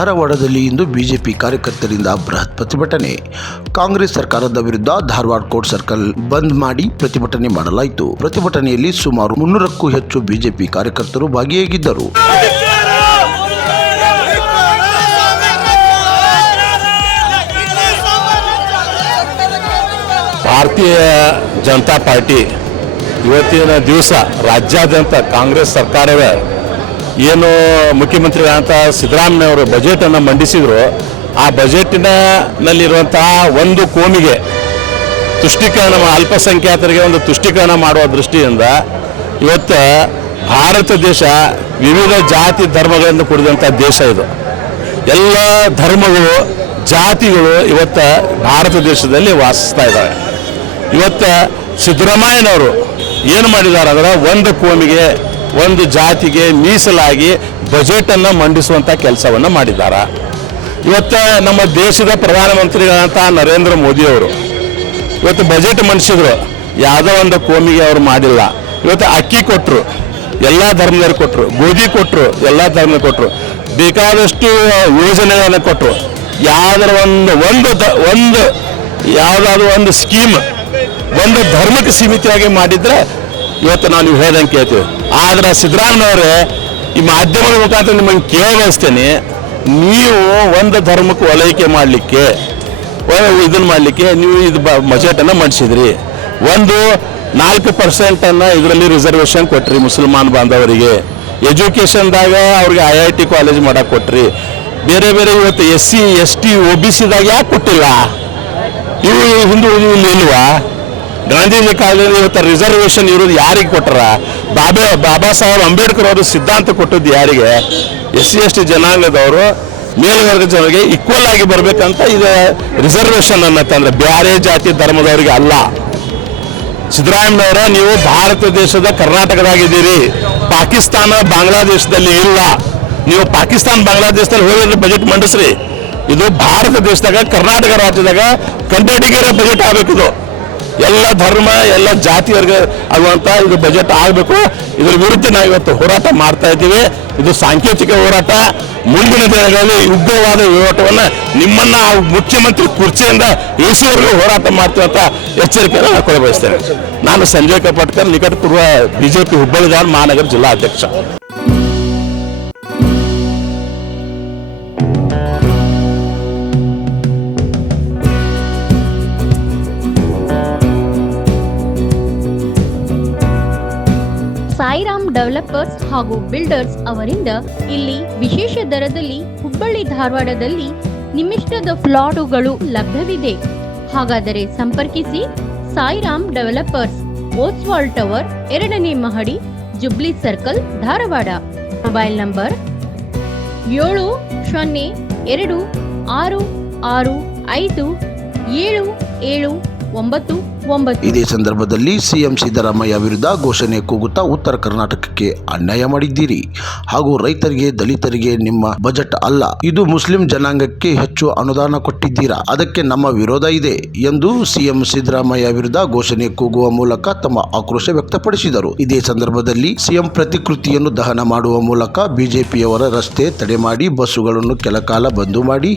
ಧಾರವಾಡದಲ್ಲಿ ಇಂದು ಬಿಜೆಪಿ ಕಾರ್ಯಕರ್ತರಿಂದ ಬೃಹತ್ ಪ್ರತಿಭಟನೆ. ಕಾಂಗ್ರೆಸ್ ಸರ್ಕಾರದ ವಿರುದ್ಧ ಧಾರವಾಡ ಕೋರ್ಟ್ ಸರ್ಕಲ್ ಬಂದ್ ಮಾಡಿ ಪ್ರತಿಭಟನೆ ಮಾಡಲಾಯಿತು. ಪ್ರತಿಭಟನೆಯಲ್ಲಿ ಸುಮಾರು ಮುನ್ನೂರಕ್ಕೂ ಹೆಚ್ಚು ಬಿಜೆಪಿ ಕಾರ್ಯಕರ್ತರು ಭಾಗಿಯಾಗಿದ್ದರು. ಭಾರತೀಯ ಜನತಾ ಪಾರ್ಟಿ ಇವತ್ತಿನ ದಿವಸ ರಾಜ್ಯಾದ್ಯಂತ ಕಾಂಗ್ರೆಸ್ ಸರ್ಕಾರವೇ ಏನು ಮುಖ್ಯಮಂತ್ರಿಗಳಂತ ಸಿದ್ದರಾಮಯ್ಯವರು ಬಜೆಟನ್ನು ಮಂಡಿಸಿದ್ರು. ಆ ಬಜೆಟಿನ ನಲ್ಲಿರುವಂತಹ ಒಂದು ಕೋಮಿಗೆ ತುಷ್ಟೀಕರಣ ಅಲ್ಪಸಂಖ್ಯಾತರಿಗೆ ಒಂದು ತುಷ್ಟೀಕರಣ ಮಾಡುವ ದೃಷ್ಟಿಯಿಂದ ಇವತ್ತು ಭಾರತ ದೇಶ ವಿವಿಧ ಜಾತಿ ಧರ್ಮಗಳನ್ನು ಕೂಡಿದಂಥ ದೇಶ ಇದು. ಎಲ್ಲ ಧರ್ಮಗಳು, ಜಾತಿಗಳು ಇವತ್ತು ಭಾರತ ದೇಶದಲ್ಲಿ ವಾಸಿಸ್ತಾ ಇದ್ದಾವೆ ಇವತ್ತು ಸಿದ್ದರಾಮಯ್ಯನವರು ಏನು ಮಾಡಿದ್ದಾರೆ ಅಂದ್ರೆ ಒಂದು ಕೋಮಿಗೆ ಒಂದು ಜಾತಿಗೆ ಮೀಸಲಾಗಿ ಬಜೆಟನ್ನು ಮಂಡಿಸುವಂಥ ಕೆಲಸವನ್ನು ಮಾಡಿದ್ದಾರೆ. ಇವತ್ತು ನಮ್ಮ ದೇಶದ ಪ್ರಧಾನಮಂತ್ರಿಗಳಂತ ನರೇಂದ್ರ ಮೋದಿಯವರು ಇವತ್ತು ಬಜೆಟ್ ಮಂಡಿಸಿದ್ರು ಯಾವುದೋ ಒಂದು ಕೋಮಿಗೆ ಅವರು ಮಾಡಿಲ್ಲ. ಇವತ್ತು ಅಕ್ಕಿ ಕೊಟ್ಟರು ಎಲ್ಲ ಧರ್ಮದವ್ರು ಕೊಟ್ಟರು ಗೋಧಿ ಕೊಟ್ಟರು ಎಲ್ಲ ಧರ್ಮ ಕೊಟ್ಟರು ಬೇಕಾದಷ್ಟು ಯೋಜನೆಗಳನ್ನು ಕೊಟ್ಟರು ಯಾವ್ದಾರ ಒಂದು ಒಂದು ದ- ಒಂದು, ಯಾವುದಾದ್ರು ಒಂದು ಸ್ಕೀಮ್ ಒಂದು ಧರ್ಮಕ್ಕೆ ಸೀಮಿತವಾಗಿ ಮಾಡಿದ್ರೆ ಇವತ್ತು ನಾವು ನೀವು ಹೇಳ್ದಂಗೆ ಕೇಳ್ತೀವಿ. ಆದ್ರೆ ಸಿದ್ದರಾಮಯ್ಯವ್ರೆ ಈ ಮಾಧ್ಯಮದ ಮುಖಾಂತರ ನಿಮಗೆ ಕೇಳಿಸ್ತೇನೆ ನೀವು ಒಂದು ಧರ್ಮಕ್ಕೆ ಒಲೈಕೆ ಮಾಡಲಿಕ್ಕೆ ಇದನ್ನು ಮಾಡಲಿಕ್ಕೆ ನೀವು ಇದು ಬಜೆಟನ್ನು ಮಂಡಿಸಿದ್ರಿ. ಒಂದು ನಾಲ್ಕು ಪರ್ಸೆಂಟನ್ನು ಇದರಲ್ಲಿ ರಿಸರ್ವೇಷನ್ ಕೊಟ್ರಿ ಮುಸಲ್ಮಾನ್ ಬಾಂಧವರಿಗೆ. ಎಜುಕೇಷನ್ದಾಗ ಅವ್ರಿಗೆ ಐ ಐ ಟಿ ಕಾಲೇಜ್ ಮಾಡಕ್ಕೆ ಕೊಟ್ರಿ. ಬೇರೆ ಬೇರೆ ಇವತ್ತು S C S T O B ಸಿದಾಗ ಯಾಕೆ ಕೊಟ್ಟಿಲ್ಲ? ಇವು ಹಿಂದೂ ಇಲ್ಲಿ ಇಲ್ವಾ? ಗಾಂಧೀಜಿ ಕಾಲದಲ್ಲಿ ಇವತ್ತು ರಿಸರ್ವೇಷನ್ ಇರೋದು ಯಾರಿಗೆ ಕೊಟ್ಟರ ಬಾಬಾ ಬಾಬಾ ಸಾಹೇಬ್ ಅಂಬೇಡ್ಕರ್ ಅವರು ಸಿದ್ಧಾಂತ ಕೊಟ್ಟದ್ದು ಯಾರಿಗೆ? ಎಸ್ ಸಿ, ಎಸ್ ಟಿ ಜನಾಂಗದವರು, ಮೇಲ್ವರ್ಗ ಜನರಿಗೆ ಈಕ್ವಲ್ ಆಗಿ ಬರಬೇಕಂತ ಇದು ರಿಸರ್ವೇಷನ್ ಅನ್ನತ್ತಂದ್ರೆ ಬೇರೆ ಜಾತಿ ಧರ್ಮದವರಿಗೆ ಅಲ್ಲ. ಸಿದ್ದರಾಮಯ್ಯವರ, ನೀವು ಭಾರತ ದೇಶದ ಕರ್ನಾಟಕದಾಗಿದ್ದೀರಿ. ಪಾಕಿಸ್ತಾನ ಬಾಂಗ್ಲಾದೇಶದಲ್ಲಿ ಇಲ್ಲ. ನೀವು ಪಾಕಿಸ್ತಾನ ಬಾಂಗ್ಲಾದೇಶದಲ್ಲಿ ಹೋಗಿದ್ರೆ ಬಜೆಟ್ ಮಂಡಿಸ್ರಿ. ಇದು ಭಾರತ ದೇಶದಾಗ, ಕರ್ನಾಟಕ ರಾಜ್ಯದಾಗ ಕನ್ನಡಿಗರ ಬಜೆಟ್ ಆಗಬೇಕು ಇದು. ಎಲ್ಲ ಧರ್ಮ, ಎಲ್ಲ ಜಾತಿಯವರಿಗೆ ಆಗುವಂತ ಇದು ಬಜೆಟ್ ಆಗಬೇಕು. ಇದರ ವಿರುದ್ಧ ನಾವು ಇವತ್ತು ಹೋರಾಟ ಮಾಡ್ತಾ ಇದ್ದೀವಿ. ಇದು ಸಾಂಕೇತಿಕ ಹೋರಾಟ. ಮುಂದಿನ ದಿನಗಳಲ್ಲಿ ಉಗ್ರವಾದ ಹೋರಾಟವನ್ನು ನಿಮ್ಮನ್ನ ಮುಖ್ಯಮಂತ್ರಿ ಕುರ್ಚಿಯಿಂದ ಇಳಿಸುವವರೆಗೂ ಹೋರಾಟ ಮಾಡ್ತೀವಿ ಅಂತ ಎಚ್ಚರಿಕೆಯನ್ನು ನಾನು ಕೊಡಬಯಸ್ತೇನೆ ನಾನು ಸಂಜಯ್ ಕಪಟ್ಕರ್, ನಿಕಟಪೂರ್ವ ಬಿಜೆಪಿ ಹುಬ್ಬಳ್ಳಿ ಮಹಾನಗರ ಜಿಲ್ಲಾ ಅಧ್ಯಕ್ಷ. ಸಾಯಿರಾಮ್ ಡೆವಲಪರ್ಸ್ ಹಾಗೂ ಬಿಲ್ಡರ್ಸ್ ಅವರಿಂದ ಇಲ್ಲಿ ವಿಶೇಷ ದರದಲ್ಲಿ ಹುಬ್ಬಳ್ಳಿ ಧಾರವಾಡದಲ್ಲಿ ನಿಮಿಷ್ಟದ ಫ್ಲಾಟುಗಳು ಲಭ್ಯವಿದೆ. ಹಾಗಾದರೆ ಸಂಪರ್ಕಿಸಿ ಸಾಯಿರಾಮ್ ಡೆವಲಪರ್ಸ್ ಓಸ್ವಾಲ್ ಟವರ್ ಎರಡನೇ ಮಹಡಿ Jubilee Circle Dharwad. Mobile number ಏಳು ಸೊನ್ನೆ ಎರಡು ಆರು ಆರು ಐದು ಏಳು ಏಳು ಒಂಬತ್ತು ಒಂಬತ್ತು. ಇದೇ ಸಂದರ್ಭದಲ್ಲಿ ಸಿಎಂ ಸಿದ್ದರಾಮಯ್ಯ ವಿರುದ್ಧ ಘೋಷಣೆ ಕೂಗುತ್ತಾ ಉತ್ತರ ಕರ್ನಾಟಕಕ್ಕೆ ಅನ್ಯಾಯ ಮಾಡಿದ್ದೀರಿ. ಹಾಗೂ ರೈತರಿಗೆ, ದಲಿತರಿಗೆ ನಿಮ್ಮ ಬಜೆಟ್ ಅಲ್ಲ. ಇದು ಮುಸ್ಲಿಂ ಜನಾಂಗಕ್ಕೆ ಹೆಚ್ಚು ಅನುದಾನ ಕೊಟ್ಟಿದ್ದೀರಾ? ಅದಕ್ಕೆ ನಮ್ಮ ವಿರೋಧ ಇದೆ ಎಂದು ಸಿಎಂ ಸಿದ್ದರಾಮಯ್ಯ ವಿರುದ್ಧ ಘೋಷಣೆ ಕೂಗುವ ಮೂಲಕ ತಮ್ಮ ಆಕ್ರೋಶ ವ್ಯಕ್ತಪಡಿಸಿದರು. ಇದೇ ಸಂದರ್ಭದಲ್ಲಿ ಸಿಎಂ ಪ್ರತಿಕೃತಿಯನ್ನು ದಹನ ಮಾಡುವ ಮೂಲಕ ಬಿಜೆಪಿಯವರ ರಸ್ತೆ ತಡೆ ಮಾಡಿ ಬಸ್ಸುಗಳನ್ನು ಕೆಲಕಾಲ ಬಂದು ಮಾಡಿ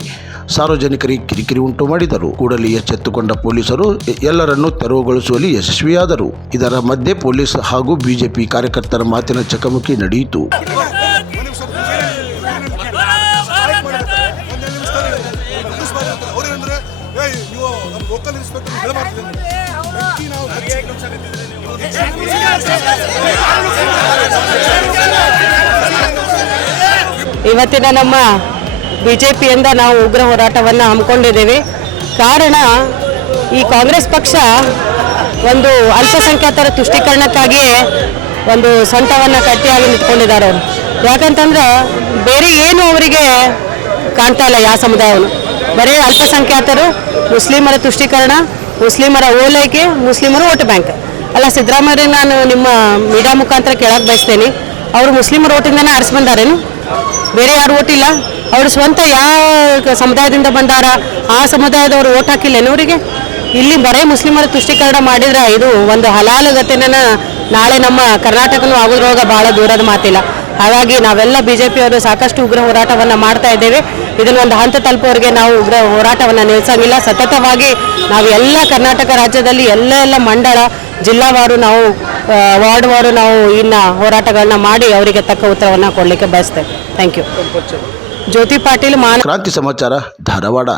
ಸಾರ್ವಜನಿಕರಿಗೆ ಕಿರಿಕಿರಿ ಉಂಟು ಮಾಡಿದರು. ಕೂಡಲೇ ಎಚ್ಚೆತ್ತುಕೊಂಡ ಪೊಲೀಸರು ಎಲ್ಲರನ್ನೂ ತೆರವುಗೊಳಿಸುವಲ್ಲಿ ಯಶಸ್ವಿಯಾದರು. ಇದರ ಮಧ್ಯೆ ಪೊಲೀಸ್ ಹಾಗೂ ಬಿಜೆಪಿ ಕಾರ್ಯಕರ್ತರ ಮಾತಿನ ಚಕಮಕಿ ನಡೆಯಿತು. ಇವತ್ತಿನ ನಮ್ಮ ಬಿ ಜೆ ನಾವು ಉಗ್ರ ಹೋರಾಟವನ್ನು ಹಮ್ಮಿಕೊಂಡಿದ್ದೇವೆ. ಕಾರಣ ಈ ಕಾಂಗ್ರೆಸ್ ಪಕ್ಷ ಒಂದು ಅಲ್ಪಸಂಖ್ಯಾತರ ತುಷ್ಟೀಕರಣಕ್ಕಾಗಿಯೇ ಒಂದು ಸೊಂಟವನ್ನು ಕಟ್ಟಿಯಾಗಿ ನಿಂತ್ಕೊಂಡಿದ್ದಾರೆ ಯಾಕಂತಂದ್ರೆ ಬೇರೆ ಏನು ಅವರಿಗೆ ಕಾಣ್ತಾ ಇಲ್ಲ ಯಾವ ಸಮುದಾಯವನ್ನು ಬರೀ ಅಲ್ಪಸಂಖ್ಯಾತರು, ಮುಸ್ಲಿಮರ ತುಷ್ಟೀಕರಣ, ಮುಸ್ಲಿಮರ ಓಲೈಕೆ, ಮುಸ್ಲಿಮರ ವೋಟ್ ಬ್ಯಾಂಕ್. ಅಲ್ಲ, ಸಿದ್ದರಾಮಯ್ಯ ನಾನು ನಿಮ್ಮ ಮೀಡಿಯಾ ಮುಖಾಂತರ ಕೇಳಕ್ಕೆ ಬಯಸ್ತೇನೆ. ಅವರು ಮುಸ್ಲಿಮರ ಓಟಿಂದನೇ ಆರಿಸ್ಬಂದಾರೇನು? ಬೇರೆ ಯಾರು ಓಟಿಲ್ಲ ಅವರು ಸ್ವಂತ ಯಾವ ಸಮುದಾಯದಿಂದ ಬಂದಾರ, ಆ ಸಮುದಾಯದವರು ಓಟ್ ಹಾಕಿಲ್ಲೇನು ಅವರಿಗೆ? ಇಲ್ಲಿ ಬರೇ ಮುಸ್ಲಿಮರ ತುಷ್ಟೀಕರಣ ಮಾಡಿದ್ರೆ ಇದು ಒಂದು ಹಲಾಲು ಗತಿನ ನಾಳೆ ನಮ್ಮ ಕರ್ನಾಟಕನೂ ಆಗೋದ್ರೊಳಗೆ ಬಹಳ ದೂರದ ಮಾತಿಲ್ಲ. ಹಾಗಾಗಿ ನಾವೆಲ್ಲ ಬಿ ಜೆ ಪಿಯವರು ಸಾಕಷ್ಟು ಉಗ್ರ ಹೋರಾಟವನ್ನು ಮಾಡ್ತಾ ಇದ್ದೇವೆ. ಇದನ್ನೊಂದು ಹಂತ ತಲುಪೋರಿಗೆ ನಾವು ಉಗ್ರ ಹೋರಾಟವನ್ನು ನಿಲ್ಲಿಸಂಗಿಲ್ಲ ಸತತವಾಗಿ ನಾವು ಎಲ್ಲ ಕರ್ನಾಟಕ ರಾಜ್ಯದಲ್ಲಿ ಎಲ್ಲ ಎಲ್ಲ ಮಂಡಳ, ಜಿಲ್ಲಾವಾರು ನಾವು ವಾರ್ಡ್ವಾರು ನಾವು ಇನ್ನು ಹೋರಾಟಗಳನ್ನ ಮಾಡಿ ಅವರಿಗೆ ತಕ್ಕ ಉತ್ತರವನ್ನು ಕೊಡಲಿಕ್ಕೆ ಬಯಸ್ತೇವೆ. ಥ್ಯಾಂಕ್ ಯು ಜ್ಯೋತಿ ಪಾಟೀಲ್ ಮಾನ ಕ್ರಾಂತಿ ಸಮಾಚಾರ ಧಾರವಾಡ